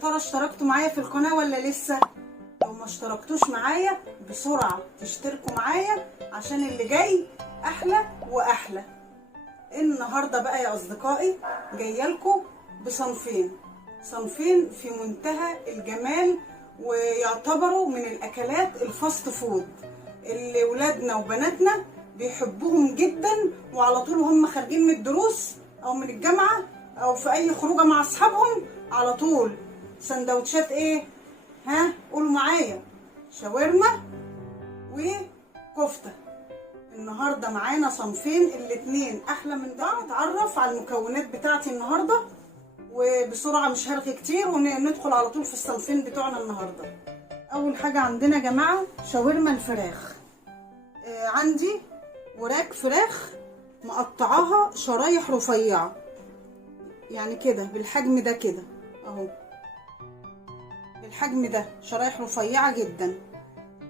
ترى اشتركتوا معايا في القناة ولا لسه؟ لو ما اشتركتوش معايا بسرعة تشتركوا معايا عشان اللي جاي احلى واحلى. النهاردة بقى يا اصدقائي جايالكوا بصنفين في منتهى الجمال، ويعتبروا من الاكلات الفاست فود اللي ولادنا وبناتنا بيحبوهم جدا، وعلى طول هم خارجين من الدروس او من الجامعة او في اي خروجه مع اصحابهم على طول سندوتشات ايه؟ ها قولوا معايا، شاورما وكفته. النهارده معانا صنفين الاتنين احلى من بعض. نتعرف على المكونات بتاعتي النهارده وبسرعه مش هرغي كتير وندخل على طول في الصنفين بتوعنا النهارده. اول حاجه عندنا يا جماعه شاورما الفراخ. عندي وراك فراخ مقطعاها شرايح رفيعه يعني كده بالحجم ده كده اهو، بالحجم ده شرايح رفيعه جدا،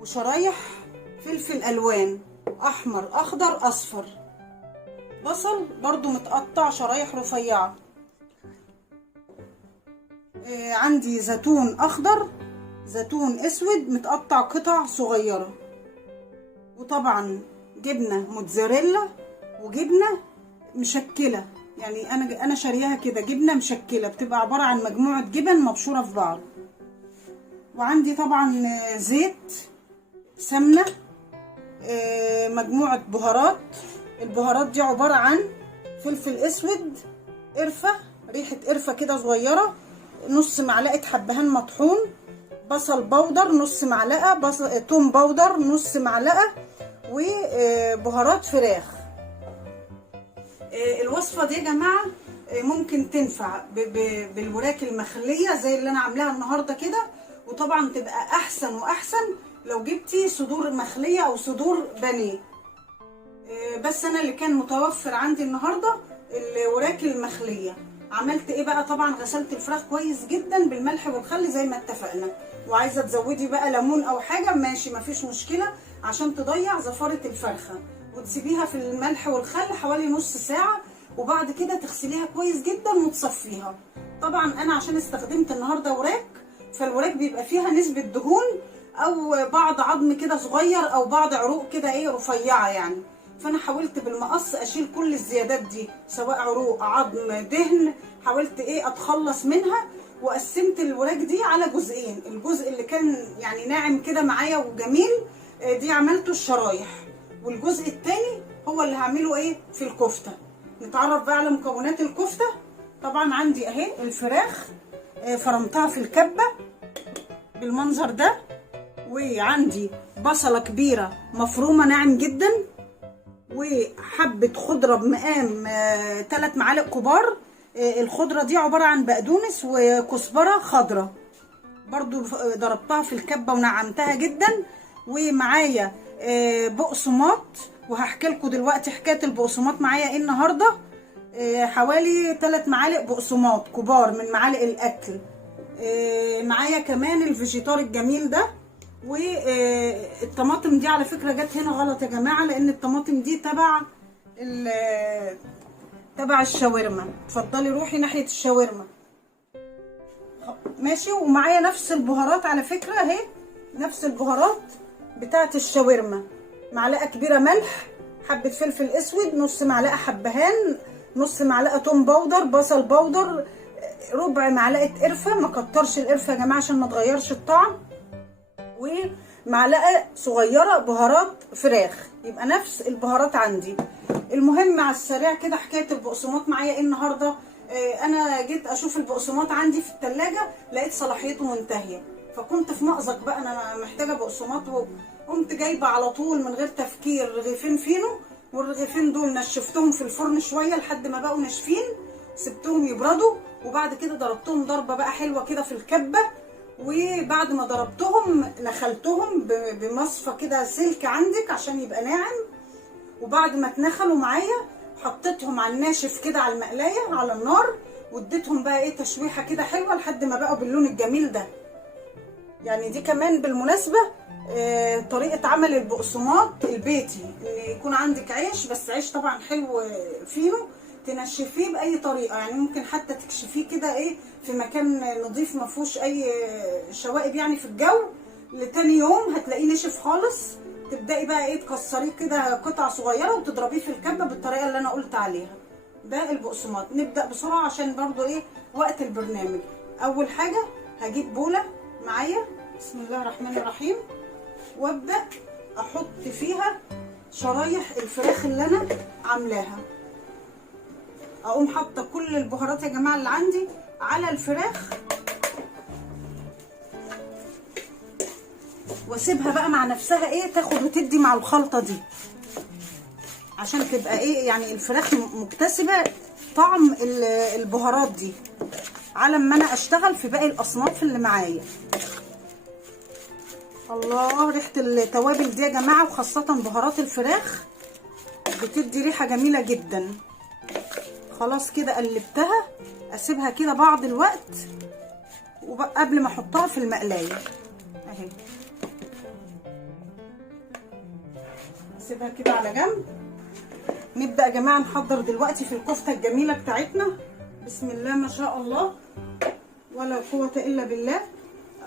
وشرايح فلفل الوان احمر اخضر اصفر، بصل برضو متقطع شرايح رفيعه، عندي زيتون اخضر، زيتون اسود متقطع قطع صغيره، وطبعا جبنه موتزاريلا وجبنه مشكله، يعني انا شارياها كده جبنه مشكله، بتبقى عباره عن مجموعه جبن مبشوره في بعض. وعندي طبعا زيت، سمنه، مجموعه بهارات. البهارات دي عباره عن فلفل اسود، قرفه، ريحه قرفه كده صغيره، نص معلقه حبهان مطحون، بصل بودر نص معلقه، توم بودر نص معلقه، وبهارات فراخ. الوصفه دي يا جماعه ممكن تنفع بالوراك المخليه زي اللي انا عاملاها النهارده كده، وطبعا تبقى احسن واحسن لو جبتي صدور مخليه او صدور بانيه. بس انا اللي كان متوفر عندي النهارده الوراك المخليه. عملت ايه بقى؟ طبعا غسلت الفراخ كويس جدا بالملح والخل زي ما اتفقنا، وعايزه تزودي بقى ليمون او حاجه ماشي مفيش مشكله عشان تضيع زفاره الفرخه، وتسيبيها في الملح والخل حوالي نص ساعه، وبعد كده تغسليها كويس جدا وتصفيها. طبعا انا عشان استخدمت النهارده وراك، فالوراك بيبقى فيها نسبه دهون او بعض عظم كده صغير او بعض عروق كده ايه رفيعه يعني، فانا حاولت بالمقص اشيل كل الزيادات دي سواء عروق عظم دهن، حاولت ايه اتخلص منها، وقسمت الوراك دي على جزئين. الجزء اللي كان يعني ناعم كده معايا وجميل دي عملته الشرايح، والجزء التاني هو اللي هعمله ايه في الكفته. نتعرف بقى على مكونات الكفته. طبعا عندي اهي الفراخ فرمتها في الكبه بالمنظر ده، وعندي بصله كبيره مفرومه ناعم جدا، وحبه خضره بمقام 3 معالق كبار. الخضره دي عباره عن بقدونس وكزبره خضراء، برضو ضربتها في الكبه ونعمتها جدا. ومعايا بقسماط، وهحكي لكم دلوقتي حكايه البقسماط معايا ايه النهارده. حوالي 3 معالق بقسماط كبار من معالق الاكل. معايا كمان الفيجيتار الجميل ده، والطماطم دي على فكره جت هنا غلط يا جماعه، لان الطماطم دي تبع الشاورما. اتفضلي روحي ناحيه الشاورما ماشي. ومعايا نفس البهارات على فكره اهي، نفس البهارات بتاعه الشاورما، معلقه كبيره ملح، حبه فلفل اسود، نص معلقه حبهان، نص معلقه توم بودر، بصل بودر، ربع معلقه قرفه، ما كترش القرفه يا جماعه عشان ما تغيرش الطعم، ومعلقه صغيره بهارات فراخ، يبقى نفس البهارات عندي. المهم على السريع كده حكايه البقسماط معايا ايه النهارده. انا جيت اشوف البقسماط عندي في التلاجة لقيت صلاحيته منتهيه، فكنت في مأزق بقى انا محتاجه بقسماط، وقمت جايبه على طول من غير تفكير رغيفين فينو، والرغيفين دول نشفتهم في الفرن شويه لحد ما بقوا ناشفين، سبتهم يبردوا، وبعد كده ضربتهم ضربه بقى حلوه كده في الكبه، وبعد ما ضربتهم نخلتهم بمصفى كده سلك عندك عشان يبقى ناعم، وبعد ما اتنخلوا معايا حطيتهم على الناشف كده على المقلايه على النار، واديتهم بقى ايه تشويحه كده حلوه لحد ما بقوا باللون الجميل ده. يعني دي كمان بالمناسبه طريقه عمل البقسماط البيتي، ان يكون عندك عيش، بس عيش طبعا حلو فينو، تنشفيه باي طريقه، يعني ممكن حتى تكشفيه كده ايه في مكان نظيف ما فيهوش اي شوائب يعني في الجو، لتاني يوم هتلاقيه نشف خالص. تبداي بقى ايه تكسريه كده قطع صغيره وتضربيه في الكبه بالطريقه اللي انا قلت عليها. ده البقسماط. نبدا بسرعه عشان برضو ايه وقت البرنامج. اول حاجه هجيب بوله معايا، بسم الله الرحمن الرحيم، وابدا احط فيها شرايح الفراخ اللي انا عاملاها. اقوم حاطه كل البهارات يا جماعه اللي عندي على الفراخ، واسيبها بقى مع نفسها ايه تاخد وتدي مع الخلطه دي، عشان تبقى ايه يعني الفراخ مكتسبه طعم البهارات دي، على ما انا اشتغل في باقي الاصناف اللي معايا. الله، ريحه التوابل دي يا جماعه وخاصه بهارات الفراخ بتدي ريحه جميله جدا. خلاص كده قلبتها، اسيبها كده بعض الوقت قبل ما احطها في المقلايه اهي. اسيبها كده على جنب. نبدا يا جماعه نحضر دلوقتي في الكفته الجميله بتاعتنا. بسم الله ما شاء الله ولا قوه الا بالله.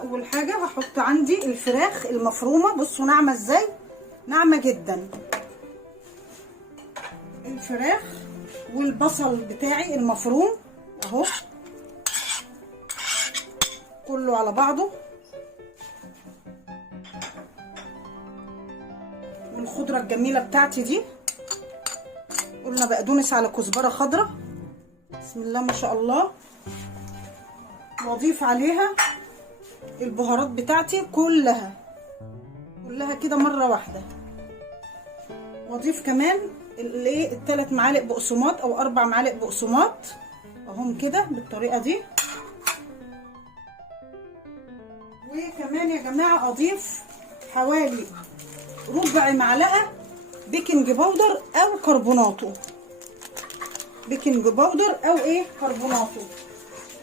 اول حاجه هحط عندي الفراخ المفرومه، بصوا ناعمه ازاي، ناعمه جدا. الفراخ والبصل بتاعي المفروم اهو كله على بعضه، والخضره الجميله بتاعتي دي، قلنا بقدونس على كزبره خضراء، بسم الله ما شاء الله. واضيف عليها البهارات بتاعتي كلها كده مره واحده. واضيف كمان الايه ال3 معالق بقسماط او 4 معالق بقسماط اهم كده بالطريقه دي. وكمان يا جماعه اضيف حوالي ربع معلقه بيكنج باودر او كربوناتو، بيكنج باودر او ايه كربوناتو.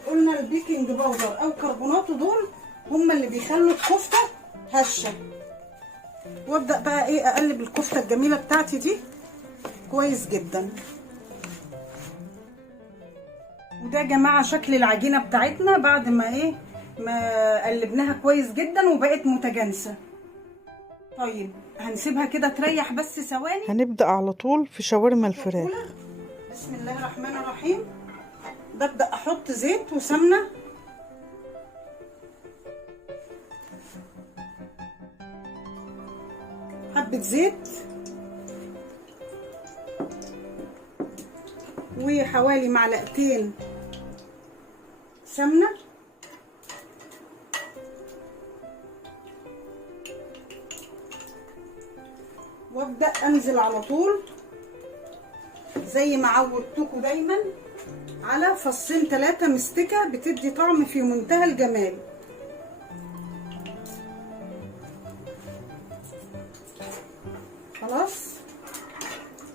قلنا البيكنج باودر او كربوناتو دول هما اللي بيخلوا الكفته هشه. وابدا بقى ايه اقلب الكفته الجميله بتاعتي دي كويس جدا. وده يا جماعه شكل العجينه بتاعتنا بعد ما ايه ما قلبناها كويس جدا وبقت متجانسه. طيب هنسيبها كده تريح بس ثواني. هنبدأ على طول في شاورما الفراخ. بسم الله الرحمن الرحيم. ببدأ احط زيت وسمنه، حبة زيت وحوالي معلقتين سمنه، وابدا انزل على طول زي ما عودتكم دايما على 2-3 فص مستكه بتدي طعم في منتهى الجمال. خلاص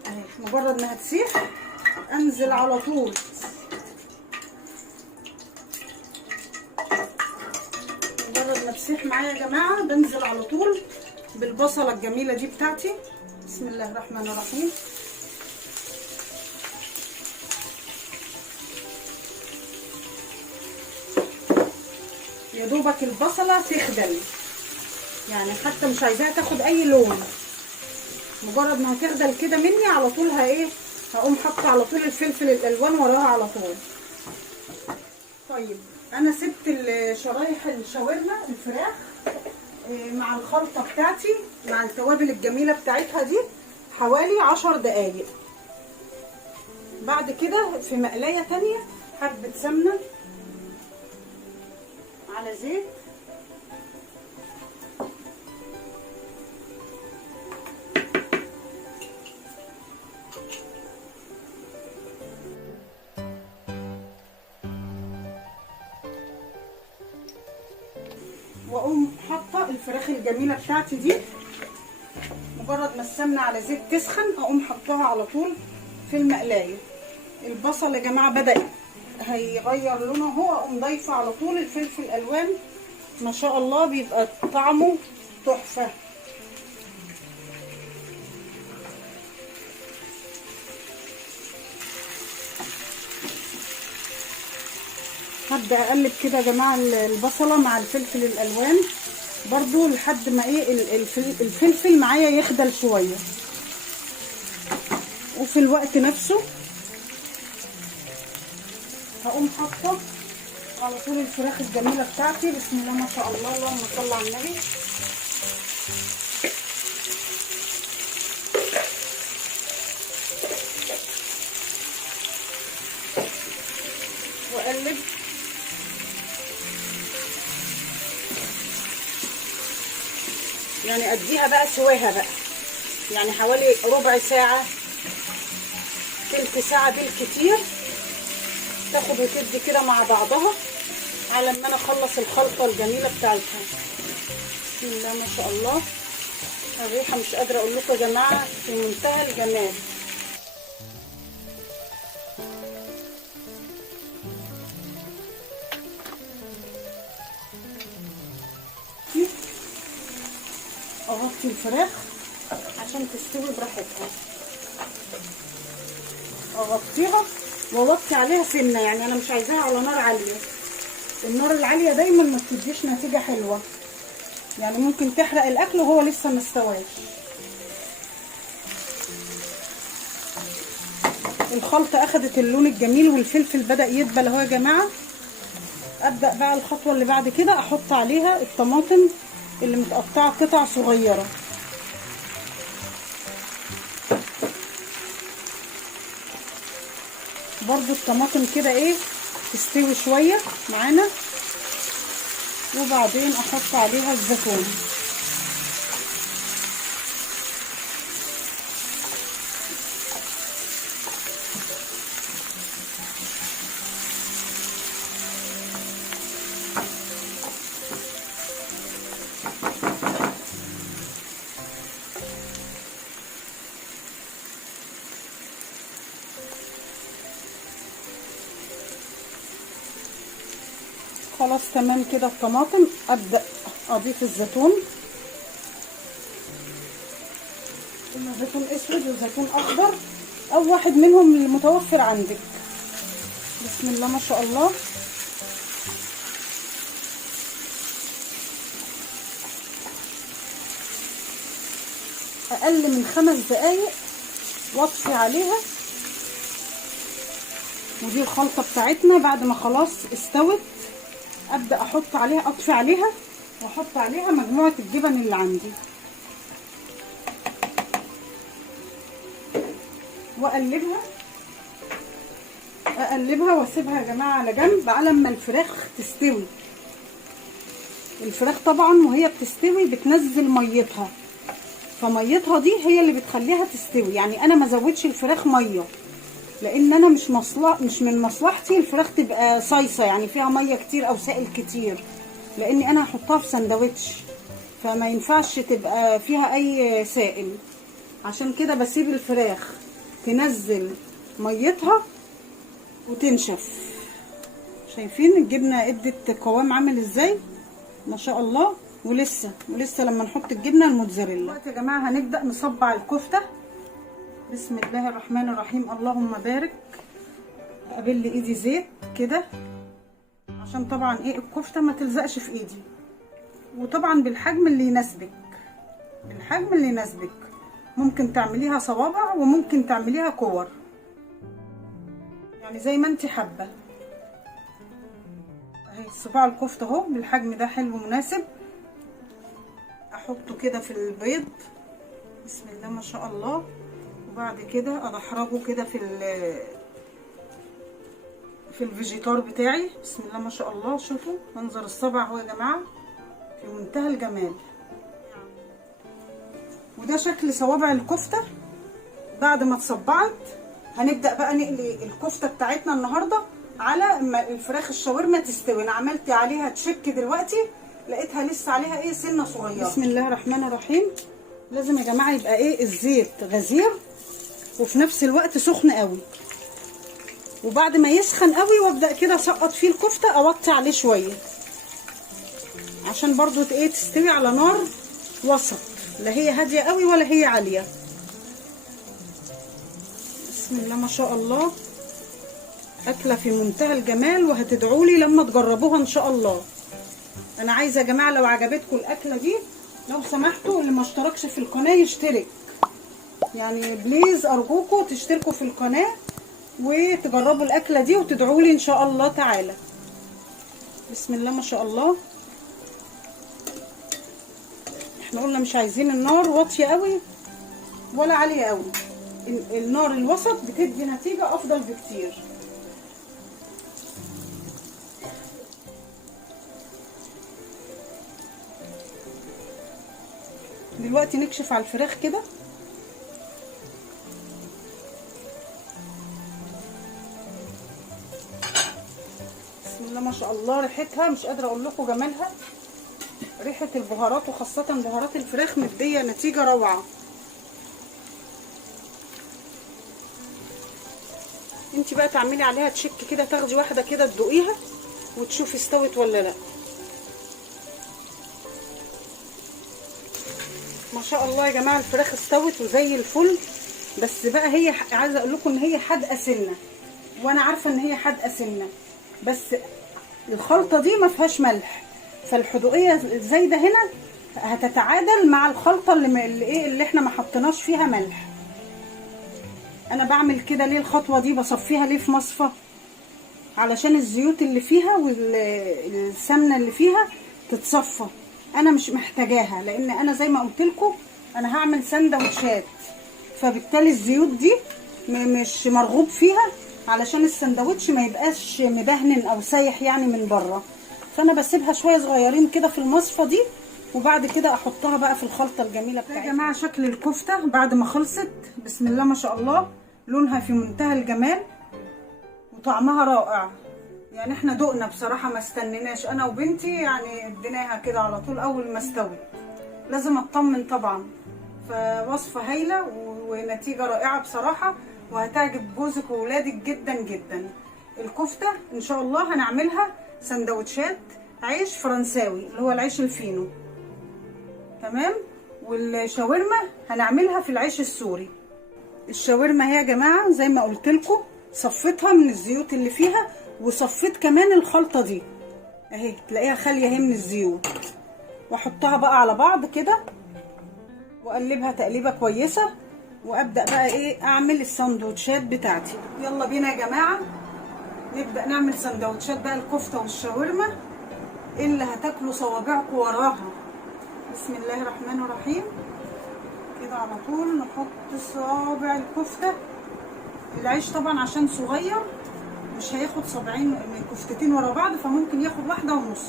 اهي مجرد ما هتسيح انزل على طول مجرد ما تسيح معايا يا جماعه بنزل على طول بالبصله الجميله دي بتاعتي. بسم الله الرحمن الرحيم. يا دوبك البصله تخدل، يعني حتى مش عايزاها تاخد اي لون، مجرد ما هتخدل كده مني على طول هقوم حاطه على طول الفلفل الالوان وراها على طول. طيب انا سبت شرايح الشاورما الفراخ مع الخلطه بتاعتي مع التوابل الجميله بتاعتها دي حوالي 10 دقايق. بعد كده في مقلايه تانية حبه سمنه على زيت، واقوم حاطه الفراخ الجميله بتاعتي دي. مجرد ما السمنه على زيت تسخن اقوم حطاها على طول في المقلايه. البصل يا جماعه بدأ هيغير لونه اهو، اقوم ضايفه على طول الفلفل الالوان، ما شاء الله بيبقى طعمه تحفه. هبدا اقلب كده يا جماعه البصله مع الفلفل الالوان برضو لحد ما ايه الفلفل معايا يخدل شويه. وفي الوقت نفسه هقوم حاطه على طول الفراخ الجميله بتاعتي. بسم الله ما شاء الله، اللهم صل على النبي. واقلب يعني اديها بقى سواها بقى، يعني حوالي ربع ساعه تلت ساعه بالكتير، تاخد وتدي كده مع بعضها على ما انا اخلص الخلطه الجميله بتاعتها. بسم الله ما شاء الله، الريحه مش قادره اقول لكم يا جماعه في منتهى الجمال. اغطي الفراخ عشان تستوي براحتها، اغطيها واوطي عليها سنه، يعني انا مش عايزاها على نار عاليه. النار العاليه دايما ما بتديش نتيجه حلوه، يعني ممكن تحرق الاكل وهو لسه ما استواش. الخلطه اخدت اللون الجميل والفلفل بدا يدبل اهو يا جماعه. ابدا بقى الخطوه اللي بعد كده احط عليها الطماطم اللي متقطعه قطع صغيره. برضو الطماطم كده ايه تستوي شويه معانا، وبعدين احط عليها الزيتون. خلاص تمام كده الطماطم. ابدا اضيف الزيتون، اما زيتون اسود وزيتون اخضر او واحد منهم المتوفر عندك. بسم الله ما شاء الله. اقل من 5 دقايق واطفي عليها. ودي الخلطه بتاعتنا بعد ما خلاص استوت. ابدا احط عليها، اطفي عليها واحط عليها مجموعه الجبن اللي عندي واقلبها واسيبها يا جماعه على جنب على ما الفراخ تستوي. الفراخ طبعا وهي بتستوي بتنزل ميتها، فميتها دي هي اللي بتخليها تستوي. يعني انا ما زودش الفراخ ميه، لان انا مش من مصلحتي الفراخ تبقى صيصه يعني فيها ميه كتير او سائل كتير، لاني انا هحطها في سندوتش فما ينفعش تبقى فيها اي سائل. عشان كده بسيب الفراخ تنزل ميتها وتنشف. شايفين الجبنه ادت قوام عامل ازاي ما شاء الله. ولسه لما نحط الجبنه الموتزاريلا. دلوقتي يا جماعه هنبدا نصبع الكفته. بسم الله الرحمن الرحيم. اللهم بارك. ابل ايدي زيت كده عشان طبعا ايه الكفته ما تلزقش في ايدي، وطبعا بالحجم اللي يناسبك. ممكن تعمليها صوابع وممكن تعمليها كور، يعني زي ما انت حابه. اهي صباع الكفته اهو بالحجم ده حلو مناسب. احطه كده في البيض. بسم الله ما شاء الله. وبعد كده ادحرجه كده في الفيجيتار بتاعي. بسم الله ما شاء الله. شوفوا منظر الصبع اهو يا جماعه في منتهى الجمال. وده شكل صوابع الكفته بعد ما اتصبعت. هنبدا بقى نقلي الكفته بتاعتنا النهارده على ما الفراخ الشاورما تستوي. انا عملت عليها تشيك دلوقتي، لقيتها لسه عليها ايه سنه صغيره. بسم الله الرحمن الرحيم. لازم يا جماعه يبقى ايه الزيت غزير وفي نفس الوقت سخن قوي. وبعد ما يسخن قوي وابدا كده اسقط فيه الكفته، اوطي عليه شويه عشان برضو ايه تستوي على نار وسط، لا هي هاديه قوي ولا هي عاليه. بسم الله ما شاء الله. اكله في منتهى الجمال، وهتدعوا لي لما تجربوها ان شاء الله. انا عايزه يا جماعه لو عجبتكم الاكله دي، لو سمحتوا اللي ما اشتركش في القناه يشترك، يعني بليز ارجوكم تشتركوا في القناه وتجربوا الاكله دي وتدعوا لي ان شاء الله تعالى. بسم الله ما شاء الله. احنا قلنا مش عايزين النار واطيه قوي ولا عاليه قوي، النار الوسط بتدي نتيجه افضل بكتير. دلوقتي نكشف على الفراخ كده. بسم الله ما شاء الله، ريحتها مش قادره اقول لكم جمالها. ريحه البهارات وخاصه بهارات الفراخ مديه نتيجه روعه. انت بقى تعملي عليها تشيك كده، تاخدي واحده كده تدوقيها وتشوفي استوت ولا لا. ما شاء الله يا جماعه الفراخ استوت وزي الفل. بس بقى هي عايزه اقول لكم ان هي حادقه سنه، وانا عارفه ان هي حادقه سنه، بس الخلطه دي ما فيهاش ملح، فالحدوقيه الزايده هنا هتتعادل مع الخلطه اللي احنا ما حطيناش فيها ملح. انا بعمل كده ليه؟ الخطوه دي بصفيها ليه في مصفى؟ علشان الزيوت اللي فيها والسمنه اللي فيها تتصفى. انا مش محتاجاها، لان انا زي ما قلت لكم انا هعمل سندوتشات، فبالتالي الزيوت دي مش مرغوب فيها، علشان السندوتش ما يبقاش مدهن او سايح يعني من بره. فانا بسيبها شويه صغيرين كده في المصفى دي، وبعد كده احطها بقى في الخلطه الجميله بتاعتي. يا جماعه شكل الكفته بعد ما خلصت بسم الله ما شاء الله، لونها في منتهى الجمال وطعمها رائع. يعني احنا دقنا بصراحه، ما استنيناش انا وبنتي، يعني اديناها كده على طول اول ما استوت. لازم اطمن طبعا. فوصفه هايله ونتيجه رائعه بصراحه، وهتعجب جوزك وولادك جدا جدا. الكفته ان شاء الله هنعملها سندوتشات عيش فرنساوي اللي هو العيش الفينو، تمام. والشاورما هنعملها في العيش السوري. الشاورما هي يا جماعه زي ما قلت لكم صفيتها من الزيوت اللي فيها، وصفيت كمان الخلطه دي اهي، تلاقيها خاليه اهي من الزيوت. واحطها بقى على بعض كده واقلبها تقليبه كويسه، وابدا بقى ايه اعمل السندوتشات بتاعتي. يلا بينا يا جماعه نبدا نعمل سندوتشات بقى الكفته والشاورما اللي هتاكلوا صوابعكم وراها. بسم الله الرحمن الرحيم. كده على طول نحط صابع الكفته. العيش طبعا عشان صغير مش هياخد صابعين كفتتين ورا بعض، فممكن ياخد واحده ونص.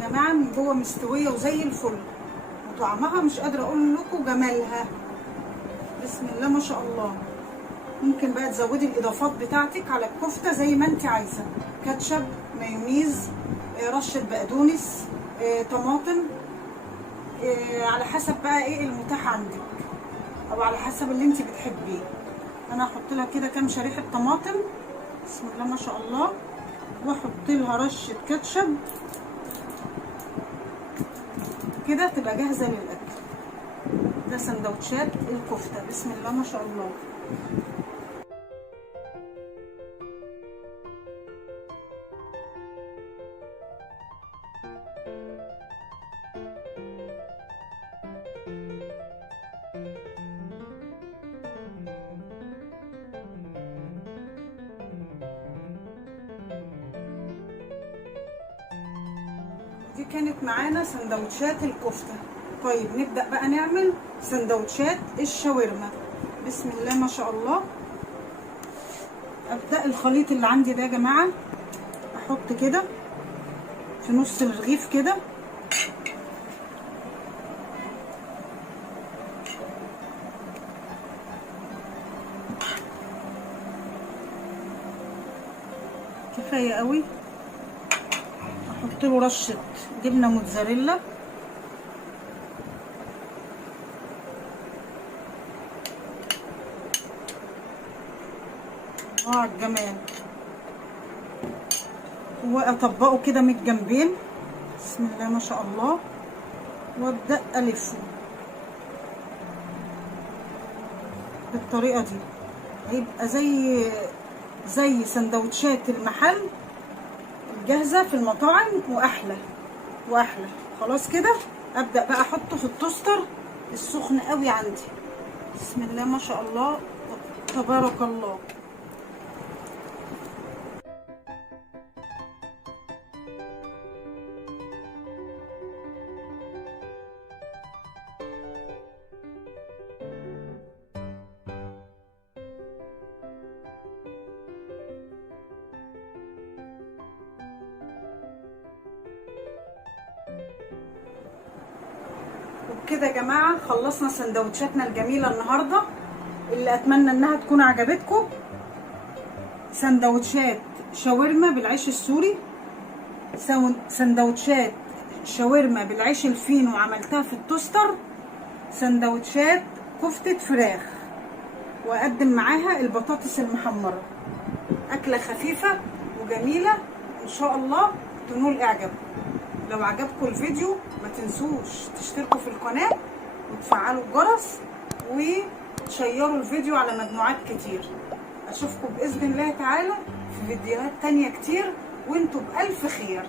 يا جماعه من جوه مستويه وزي الفل، وطعمها مش قادره اقول لكم جمالها. بسم الله ما شاء الله. ممكن بقى تزودي الاضافات بتاعتك على الكفته زي ما انت عايزه، كاتشب، مايونيز، رشه بقدونس، طماطم، على حسب بقى ايه المتاح عندك، او على حسب اللي انت بتحبيه. انا هحط لها كده كام شريحه طماطم بسم الله ما شاء الله، واحط لها رشه كاتشب كده تبقى جاهزه للاكل. ده سندوتشات الكفته بسم الله ما شاء الله. دي كانت معانا سندوتشات الكفته. طيب نبدأ بقى نعمل سندوتشات الشاورما. بسم الله ما شاء الله. ابدأ الخليط اللي عندي ده يا جماعه، احط كده في نص الرغيف كده، كفايه قوي. احط له رشه جبنه موتزاريلا، على الجمال، واطبقه كده من الجنبين بسم الله ما شاء الله، وابدا الفه بالطريقه دي. هيبقى زي زي سندوتشات المحل الجاهزه في المطاعم واحلى واحلى. خلاص كده ابدا بقى احطه في التوستر السخن قوي عندي. بسم الله ما شاء الله تبارك الله. وبكده يا جماعه خلصنا سندوتشاتنا الجميله النهارده اللي اتمنى انها تكون عجبتكم. سندوتشات شاورما بالعيش السوري، سندوتشات شاورما بالعيش الفينو عملتها في التوستر، سندوتشات كفتة فراخ، واقدم معاها البطاطس المحمرة. اكلة خفيفة وجميلة ان شاء الله تنول اعجابكم. لو عجبكم الفيديو ما تنسوش تشتركوا في القناة وتفعلوا الجرس وتشيروا الفيديو على مجموعات كتير. اشوفكم باذن الله تعالى في فيديوهات تانية كتير وانتوا بألف خير.